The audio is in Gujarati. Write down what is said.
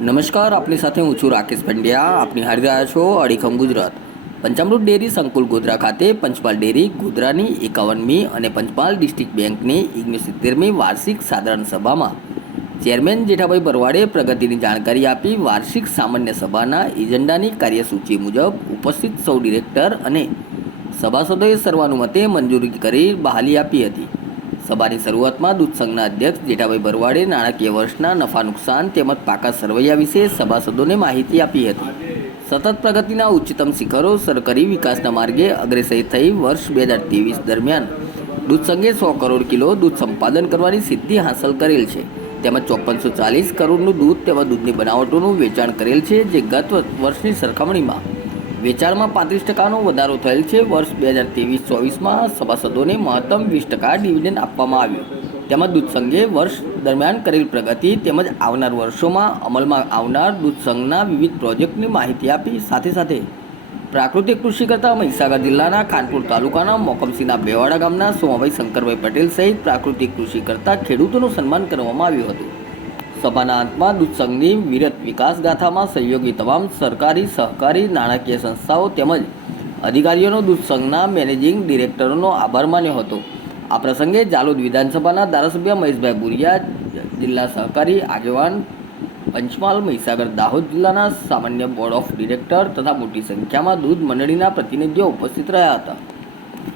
નમસ્કાર, આપની સાથે હું છું રાકેશ પંડ્યા. આપની હારી રહ્યા છો અડીખમ ગુજરાત. પંચામૃત ડેરી સંકુલ ગોધરા ખાતે પંચપાલ ડેરી ગોધરાની એકાવનમી અને પંચપાલ ડિસ્ટ્રિક્ટ બેંકની ઓગણીસ સિત્તેરમી વાર્ષિક સાધારણ સભામાં ચેરમેન જેઠાભાઈ ભરવાડે પ્રગતિની જાણકારી આપી વાર્ષિક સામાન્ય સભાના એજન્ડાની કાર્યસૂચિ મુજબ ઉપસ્થિત સૌ ડિરેક્ટર અને સભાસદોએ સર્વાનુમતે મંજૂરી કરી બહાલી આપી હતી. સભાની શરૂઆતમાં દૂધ સંઘના અધ્યક્ષ જેઠાભાઈ ભરવાડે નાણાકીય વર્ષના નફા નુકસાન તેમજ પાકા સરવૈયા વિશે સભાસદોને માહિતી આપી હતી. સતત પ્રગતિના ઉચ્ચતમ શિખરો સર કરી વિકાસના માર્ગે અગ્રેસર થઈ વર્ષ બે હજાર ત્રેવીસ દરમિયાન દૂધ સંઘે સો કરોડ કિલો દૂધ સંપાદન કરવાની સિદ્ધિ હાંસલ કરેલ છે. તેમજ ચોપનસો ચાલીસ કરોડનું દૂધ તેમજ દૂધની બનાવટોનું વેચાણ કરેલ છે જે ગત વર્ષની સરખામણીમાં વેચાણમાં પાંત્રીસ ટકાનો વધારો થયેલ છે. વર્ષ બે હજાર ત્રેવીસ ચોવીસમાં સભાસદોને મહત્તમ વીસ ટકા ડિવિડન્ડ આપવામાં આવ્યું. તેમજ દૂધ સંઘે વર્ષ દરમિયાન કરેલ પ્રગતિ તેમજ આવનાર વર્ષોમાં અમલમાં આવનાર દૂધ સંઘના વિવિધ પ્રોજેક્ટની માહિતી આપી સાથે સાથે પ્રાકૃતિક કૃષિ કરતા મહીસાગર જિલ્લાના ખાનપુર તાલુકાના મોકમસિંહના બેવાડા ગામના સોમાભાઈ શંકરભાઈ પટેલ સહિત પ્રાકૃતિક કૃષિ કરતા ખેડૂતોનું સન્માન કરવામાં આવ્યું હતું. સભાના અંતમાં દૂધસંઘની વિરત વિકાસ ગાથામાં સહયોગી તમામ સરકારી સહકારી નાણાકીય સંસ્થાઓ તેમજ અધિકારીઓનો દૂધસંઘના મેનેજિંગ ડિરેક્ટરોનો આભાર માન્યો હતો. આ પ્રસંગે જાલોદ વિધાનસભાના ધારાસભ્ય મહેશભાઈ બુરિયા જિલ્લા સહકારી આગેવાન પંચમહાલ મહીસાગર દાહોદ જિલ્લાના સામાન્ય બોર્ડ ઓફ ડિરેક્ટર તથા મોટી સંખ્યામાં દૂધ મંડળીના પ્રતિનિધિઓ ઉપસ્થિત રહ્યા હતા.